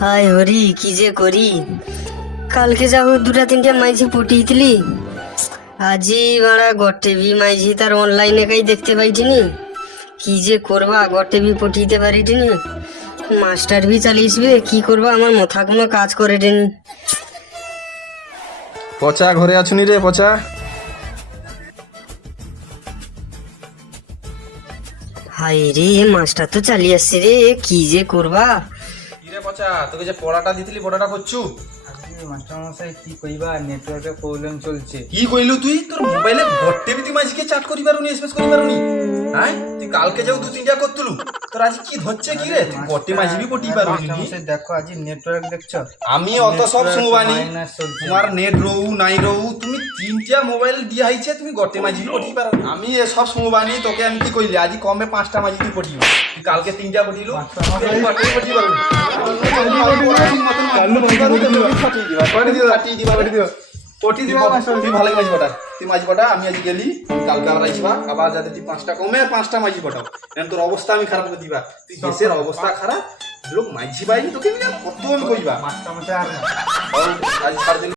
হায় হরি কি যে করি। কালকে যাবো দুটা তিনটা মাইঝি পটিয়েছিলি, আজি মারা গটেবি মাইঝি তার অনলাইনে কাই দেখতে পাইছিনি। কি যে করবা, গটেবি পটিতে পারিটিনি, মাস্টার বি চালিয়েছিবে, কি করবা আমার মাথা কোনো কাজ করে টেনি। পচা ঘরে আছুনি রে পচা? হায় রে মাস্টার তো চালিয়ে আসছে রে, কি যে করবা। কিরে পচা, তোকে যে পড়াটা দিছিলি পড়াটা করছু? মাস্টারমশাই কি কইবা, নেটওয়ার্কের প্রবলেম চলছে। কি কইলু তুই? তোর মোবাইলে গটেবি তুই মাঝিকে চাট করি পারুনি, এসএমএস করি পারুনি? হ্যাঁ, তুই কালকে যাও দু তিনটা করতুলু, তোর আজ কি ধরছে কি রে? তুই গটে মাঝিবি পটি পারুনি। মাস্টারমশাই দেখো আজি নেটওয়ার্ক দেখছো? আমি অত সব শুনবানি, মাইনাস চলছে। তোমার নেট রহু নাই রহু, তুমি তিনটা মোবাইল দিয়া হইছে, তুমি গটে মাঝিবি পটি পারো? আমি এসব শুনবানি, তোকে আমি কি কইলি আজি কমে 5টা মাঝি তুই পটিও, তুই কালকে 3টা পটিলু, তুই গটে পটি পারো? তুই ভালো মাঝি পটা, তুই মাঝি পটা, আমি আজ গেলি, কালকে আবার আইসবা, আবার যাতে তুই 5টা কমে 5টা মাঝি পটাও, তোর অবস্থা আমি খারাপ করে দিবা। তুই দেশের অবস্থা খারাপ, লোক মাঝি পাইনি তোকে কত আমি কইবা। মাস্টারমশাই আর না। আজ সারাদিন